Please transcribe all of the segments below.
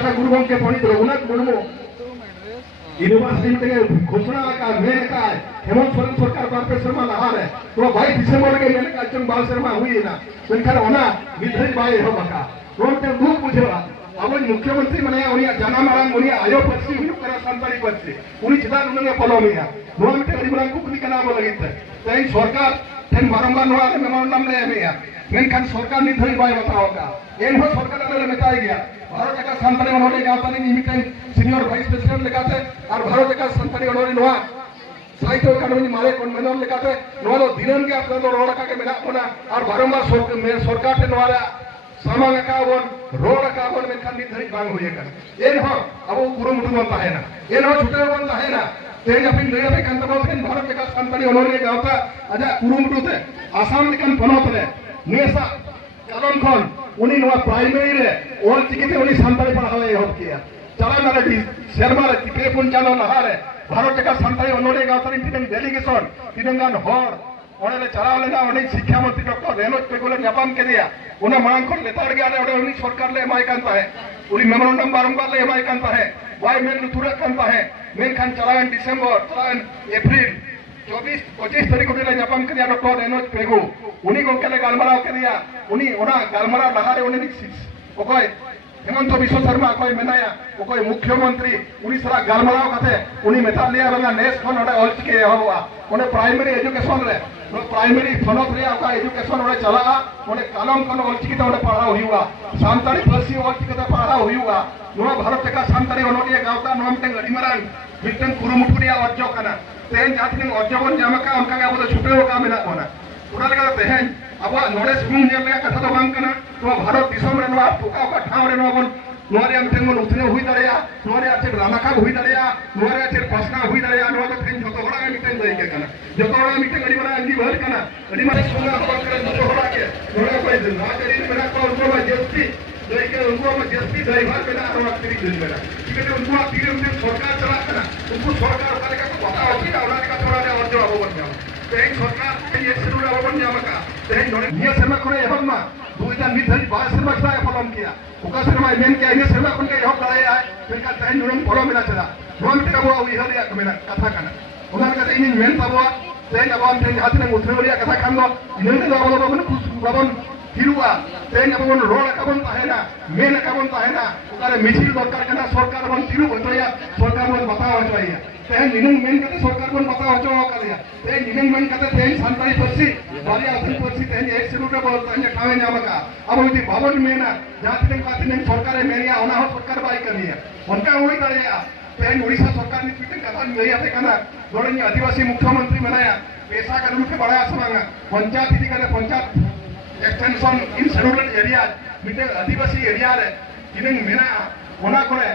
कथा गुरु गंके पंडित रघुनाथ मुर्मू यूनिवर्सिटी घोषणा मेन हेमंत सोरेन सरकार बारपे सेमा लहा तो 22 डिसेम्बर के मेन चंग बाल सेमा हुईना मेनखान निधरी बाय एहबा दुख बुझेवा अब मुख्यमंत्री मने उनिया जाना मारांग उनिया आयो पक्षी हुई सानताड़ी पक्षी उनी चिदा उन्हें पलोमिया नोआ मिटे अड़ी मारांग कुकली कना बो लगित तेई सरकार ठेन बारंबार नोआ मेमोरेंडम ले एमेया मेनखान सरकार निधरी बाय बताओगा एन हो सरकार ले मेताई गया भारत का सानताड़ी मनोरे गावतानी निमितें सीनियर वाइस प्रेसिडेंट लेकाते और भारत का सानताड़ी मनोरे नोआ साहित्य अकादमी मारे कन्वेनर लेकाते नोआ दो दिनन के आपन दो रोड का के मेना कोना और बारंबार सरकार ठेन नोआ सामांग काबन रोड काबन मेनखान निधरी बांग हुए कन एन हो अब कुरुमुटु बन ताहेना एन हो छुटे बन ताहेना तेज अपिन ले पे कांत बन भारत का सानताड़ी मनोरे गावता आजा कुरुमुटु ते आसाम लेकन पनत रे नेसा कालम खन उनी नोआ प्राइमरी रे ओल चिकिते उनी सानताड़ी पढ़ावे एहब किया चला नारे शर्मा रे पे पुन चालो नहारे भारत का सानताड़ी मनोरे गावता टिनंग डेलीगेशन टिनंगान हर ओने चला लेना ओने शिक्षा मंत्री डॉक्टर रेनोज पेगोले जापान के दिया उन्हें मांग कर लेताड़ गया ओने उनी सरकार ले एमाय कांता है उनी मेमोरेंडम बारंबार ले एमाय कांता है वाय मेन तुरा कांता है मेनखान चलान दिसंबर चलान अप्रैल 24-25 तारीख को जापान के दिया डॉक्टर रेनोज पेगो उनी को केले गालमाराव के दिया उनी ओना गालमाराव लहारे उनी ओकय हेमंत विश्व शर्मा अकोय मेनाया अकोय मुख्यमंत्री उनी सारा गालमाराव कथे उनी मेता लिया बंगा नेस खन ओडे ऑलचिके एहबा ओने प्राइमरी एजुकेशन रे प्राइमरी फनत रे आका एजुकेशन ओडे चला ओने कालम खन ऑलचिके ते ओडे पढ़ाओ हुआ सानताड़ी फारसी ऑलचिके ते पढ़ाओ हुआ नोआ भारत का सानताड़ी ओनोडिया गावता नोआ मिटन गडिमारान मिटन कुरुमुटुरिया अर्जो कना तेन जातिन अर्जोबन जामका उनका अब छुटे का मेना कोना उना लगा तेहन अब नोड़े सुन नेल लगा कथा तो बांग कना तो भारत दिसम रे नोआ पुका का ठाव रे नोबन नोरे मिटन मन उथने हुई दड़या नोरे आचे रानाका हुई दड़या नोरे आचे प्रश्न हुई दड़या नोआ तो तेन जतो बड़ा मिटन दई के कना जतो बड़ा मिटन गडिमारा अंगी भर कना गडिमारा सुना बात करे जतो बड़ा के नोरे कोई दिन ना करी मेरा को उनको में जस्ती दई के उनको में जस्ती दई भर मेरा और अक्ति दिन मेरा ठीक है उनको अक्ति उनके सरकार चला कना उनको सरकार वाले का बताओ कि औलाद का थोड़ा दे और जो अब बन जाओ तेन सरकार ये शुरू अब बन जाओ का तेन नोरे ये शर्मा करे एहब मा 2020 22 शर्मा का फलम किया उका शर्मा मेन के ये शर्मा कोन के एहब लड़ाई है फिर का तेन नोरम पड़ो मेरा चला नोम के वो उही हरिया मेना कथा कना उना का तेन मेन तबवा तेन अब हम तेन हाथ में उथरेरिया कथा खान दो इने दो अब बन खुश बबन हिरुआ तेन अब बन रोड का बन ताहेना मेन का बन ताहेना उकारे मिছিল दरकार कना सरकार बन तिरु बतया सरकार बन बताओ चाहिए तेन निनंग मेन कते सरकार बन बताओ जो कालिया तेन निनंग मेन कते तेन सानताड़ी पक्षी बारिया अथन पक्षी तेन एक सिरुटे बोल तेन ठावे जामका अब यदि बावन मेना जातिन कातिन सरकार मेनिया ओना हो सरकार बाई करिया उनका होई दड़या तेन ओडिशा सरकार नि पिटन कथा मेरिया ते कना दोड़नी आदिवासी मुख्यमंत्री बनाया पैसा का मुख्य बड़ा असमांगा पंचायत थी करे panchayat extension in scheduled area मिटे आदिवासी एरिया रे इनंग मेना ओना करे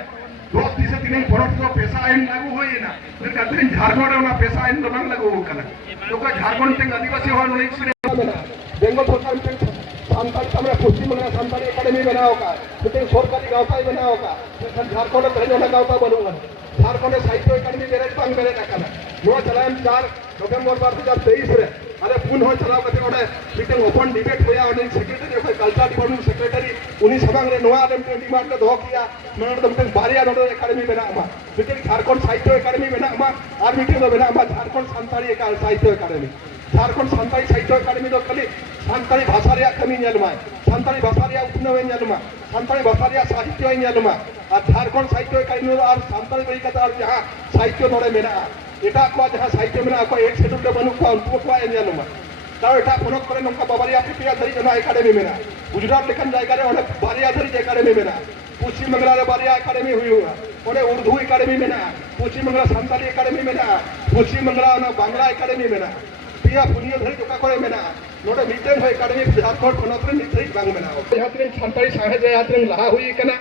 10 दिसे तिने पड़ोट तो पैसा आइन लागू होई ना फिर कतरिन झारखंड रे ओना पैसा आइन तो बांग लागू कना तो का झारखंड ते आदिवासी होन नहीं सिरे बेंगल सरकार में सानताड़ी हमरा पश्चिम बंगाल सानताड़ी एकेडमी बनाओ का फिर सरकारी गावता बनाओ का फिर झारखंड में ओना गावता बनूंगा झारखंड साहित्य एकेडमी मेरे बांग मेरे ना कना नो चलान 4 नवंबर 2023 रे अरे पुन हो चलाव कते ओडे मीटिंग ओपन डिबेट होया ओडे सेक्रेटरी कोई कल्चर डिपार्टमेंट सेक्रेटरी उनी सबांग रे नोआ आदम डिमांड के दो किया मेन तो मीटिंग बारिया नोडे एकेडमी बना मा मीटिंग झारखंड साहित्य एकेडमी बना मा और मीटिंग दो बना मा झारखंड सानताड़ी साहित्य एकेडमी झारखंड सानताड़ी साहित्य एकेडमी दो खाली सानताड़ी भाषा रे कमी नेलमा सानताड़ी भाषा रे उठनवे नेलमा सानताड़ी भाषा रे साहित्य नेलमा और झारखंड साहित्य एकेडमी और सानताड़ी बई का और जहां साहित्य नोडे मेना एटा को जहां साहित्य मेना को एक शेड्यूल बनु को उनको को नेलमा तार एटा फनक करे नंका बाबारिया पिपिया धरी जना एकेडमी मेना गुजरात लेखन जायगा रे ओने बारिया धरी एकेडमी मेना पश्चिम बंगाल रे बारिया एकेडमी हुई हुआ ओने उर्दू एकेडमी मेना पश्चिम बंगाल सानताड़ी एकेडमी मेना पश्चिम बंगाल ना बांग्ला एकेडमी मेना पिया पुनिया धरी जोका करे मेना नोडे मीटिंग हो एकेडमी झारखंड फनक रे निथई बांग मेना यात्रे सानताड़ी साहे यात्रे लहा हुई कना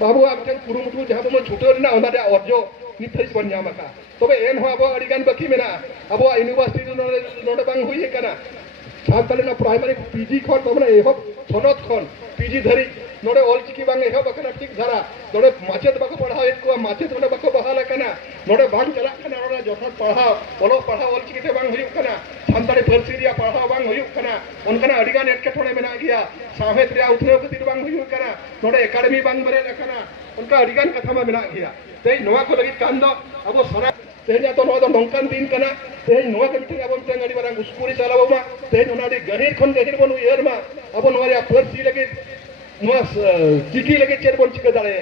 बाबू आपके कुरुमुटु जहां बम छुटे ना ओना दे अर्जो निथई बन जामका तबे एन हो अब अडिगान बाकी मेना अब यूनिवर्सिटी नोडे बांग हुई कना सानताड़ी ना प्राइमरी पीजी खन तमने एहो सनत खन पीजी धरी नोड़े ऑलचिकी बांग एहब अकना ठीक धरा नोड़े माचेद बाको पढ़ावेद को माचेद नोड़े बाको बहाल अकना नोड़े बांग चला कना नोड़े जथात पढ़ाव ओलो पढ़ाव ऑलचिकी ते बांग हुयुग कना सानताड़ी पार्सी रिया पढ़ाव बांग हुयुग कना उनकना अडिगान एटकेटोणे मेना गया साहेद रिया उथनव खातिर बांग हुयुग कना नोड़े एकाडेमी बांग बरेद अकना उनका अडिगान कथा मा मेना गया तेज नोवा को लगित कान दो अब सारा तेज तो नोवा दो नोंकान दिन कना तेज नोवा के मिटिंग अब मिटिंग अडी बारांग उस्कुरी चलाबो मा तेज उनाडी गहिर खन गहिर बन उयर मा अब नोवा या पार्सी लगित नोवा चिकी लगित चेर बन चिका दाड़े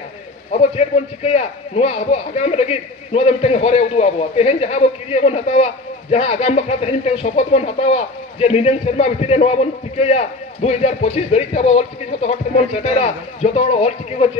अब चेर बन चिकया नोवा अब आगाम लगित नोवा दो मिटिंग हरे उदु अब तेज जहां बो किरिया बन हतावा जहां आगाम बखरा तेज मिटिंग शपथ बन हतावा जे निनेंग शर्मा भितरे नोवा बन चिकया 2025 धरि अब ऑल चिकी जतो हट बन सेटेरा जतो ऑल चिकी